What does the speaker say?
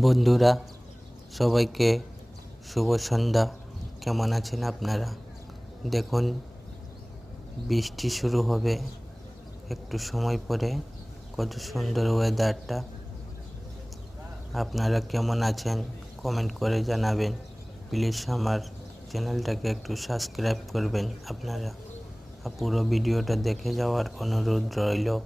বন্ধুরা সবাইকে শুভ সন্ধ্যা। কেমন আছেন আপনারা? দেখুন বৃষ্টি শুরু হবে একটু সময় পরে। কত সুন্দর ওয়েদারটা। আপনারা কেমন আছেন কমেন্ট করে জানাবেন। প্লিজ আমার চ্যানেলটাকে একটু সাবস্ক্রাইব করবেন আপনারা। পুরো ভিডিওটা দেখে যাওয়ার অনুরোধ রইল।